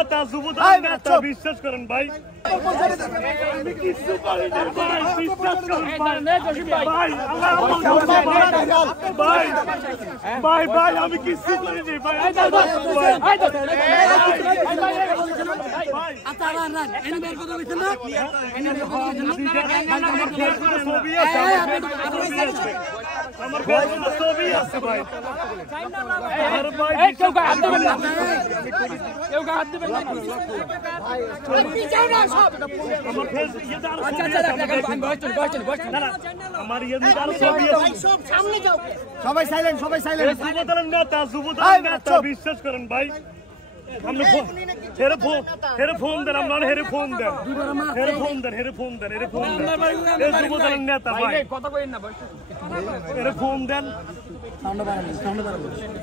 নেতা যুবদলের নেতা বিশ্বাস করেন ভাই আমি কিছু করি না ভাই বিশ্বাস করেন ভাই ভাই ভাই ভাই আমি কিছু করি না ভাই আমার ছবি আছে ভাই কেউ হাত দেবেন না কেউ হাত দেবেন না আমার ছবি সবাই সাইলেন্ট যুবদলের নেতা যুবদলের নেতা বিশ্বাস করেন ভাই হেরে ফোন দেন আমরা হেরে ফোন দেন যুবদলের নেতা ভাই হেরে ফোন দেন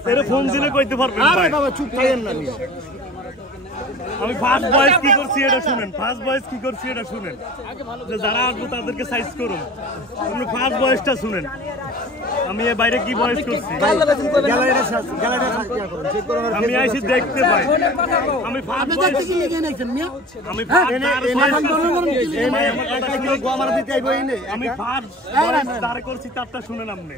হেরে ফোন দিলে কইতে পারবেন ভাই বাবা চুপ থাকেন না আমি ফার্স্ট বয়েস কি করছি এটা শুনেন যে যারা আসবো তাদেরকে সাইজ করুন আপনি ফার্স্ট বয়েসটা শুনেন আমি এর বাইরে কি বয়েস করছি আমি আইসি দেখতে পাই আমি ফার্স্ট দাঁড় করছি তারটা শুনেন আপনি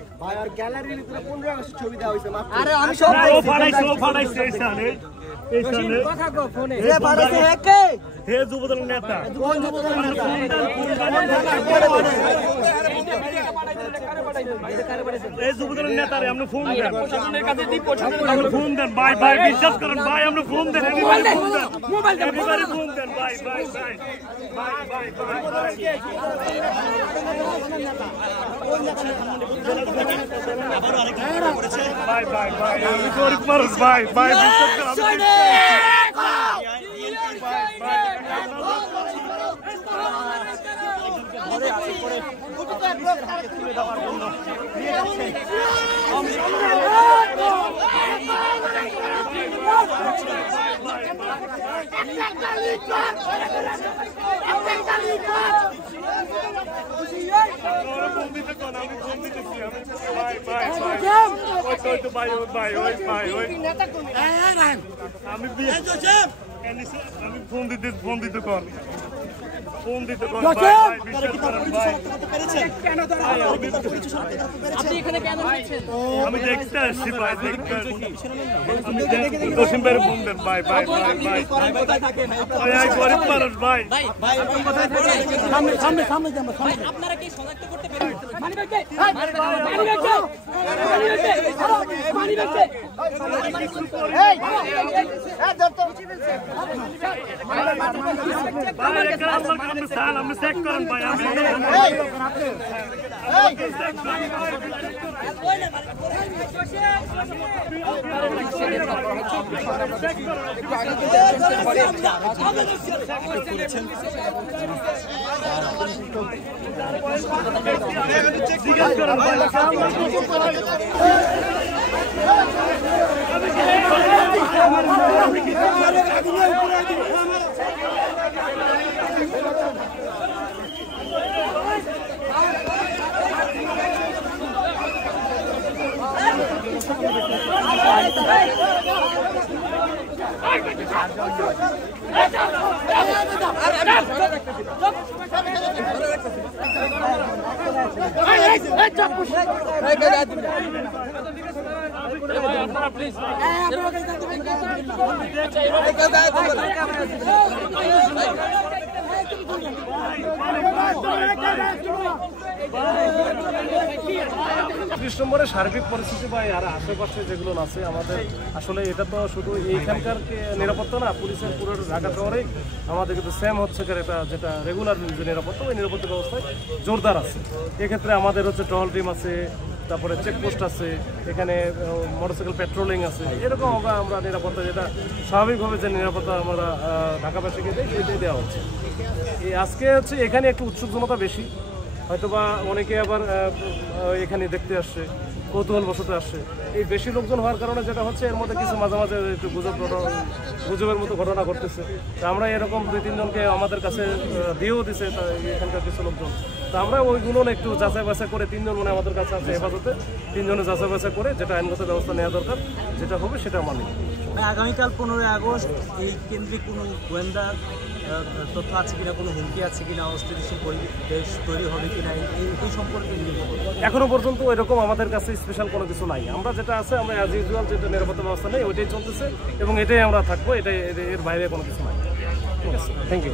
হে যুবদল নেতা এই যুবদলের নেতারে আপনি ফোন দেন ভাই ভাই বিশ্বাস করেন ভাই আপনি ফোন দেন একেবারে ফোন দেন ভাই ভাই ভাই ভাই ভাই ভাই আমি গরিব মানুষ ভাই ভাই বিশ্বাস করেন আমি ফোন দিতে কন আমি দেখতে আসছি ভাই দশিম ভাই ফোন দেন ভাই ভাই ভাই ভাই গরিব মানুষ ভাই আপনারা কি শনাক্ত করতে আমি চেক করেন ভাই আমি জিজ্ঞেস করেন ভাই নম্বরে সার্বিক পরিস্থিতি বা আর আশেপাশে যেগুলো আছে আমাদের আসলে এটা তো শুধু এইখানকার নিরাপত্তা না, পুলিশের পুরো ঢাকা শহরেই আমাদের কিন্তু সেম হচ্ছে এটা যেটা রেগুলার যে নিরাপত্তা, ওই নিরাপত্তা ব্যবস্থায় জোরদার আছে। এক্ষেত্রে আমাদের হচ্ছে টহল টিম আছে, তারপরে চেকপোস্ট আছে, এখানে মোটরসাইকেল পেট্রোলিং আছে, এরকম আমরা নিরাপত্তা যেটা স্বাভাবিকভাবে যে নিরাপত্তা আমরা ঢাকাবাসীকে দিই সেটাই দেওয়া হচ্ছে। এই আজকে হচ্ছে এখানে একটু উৎসুকজনতা বেশি, হয়তোবা অনেকে আবার এখানে দেখতে আসছে, কৌতূহল বসতে আসছে। এই বেশি লোকজন হওয়ার কারণে যেটা হচ্ছে এর মধ্যে কিছু মাঝে মাঝে একটু গুজবের মতো ঘটনা ঘটতেছে। তো আমরা এরকম 2-3 জনকে আমাদের কাছে দিয়েও দিছে এখানকার কিছু লোকজন। তো আমরা ওইগুলো একটু যাচাই বাছাই করে 3 জন মানে আমাদের কাছে আছে হেফাজতে, 3 জনে যাচাই বাছাই করে যেটা আইনগত ব্যবস্থা নেওয়া দরকার, যেটা হবে সেটা মানি। আগামীকাল 15ই আগস্ট এই কেন্দ্রিক কোনো গোয়েন্দা তথ্য আছে কিনা, কোনো হুমকি আছে কিনা, অস্থিতিশীল পরিবেশ তৈরি হবে কিনা, এই সম্পর্কে এখনো পর্যন্ত এরকম আমাদের কাছে স্পেশাল কোনো কিছু নাই। আমরা যেটা আছে, আমরা অ্যাজ ইউজুয়াল যেটা নিরাপত্তা ব্যবস্থা নেই ওইটাই চলতেছে এবং এটাই আমরা থাকবো, এর বাইরে কোনো কিছু নাই। ঠিক আছে, থ্যাংক ইউ।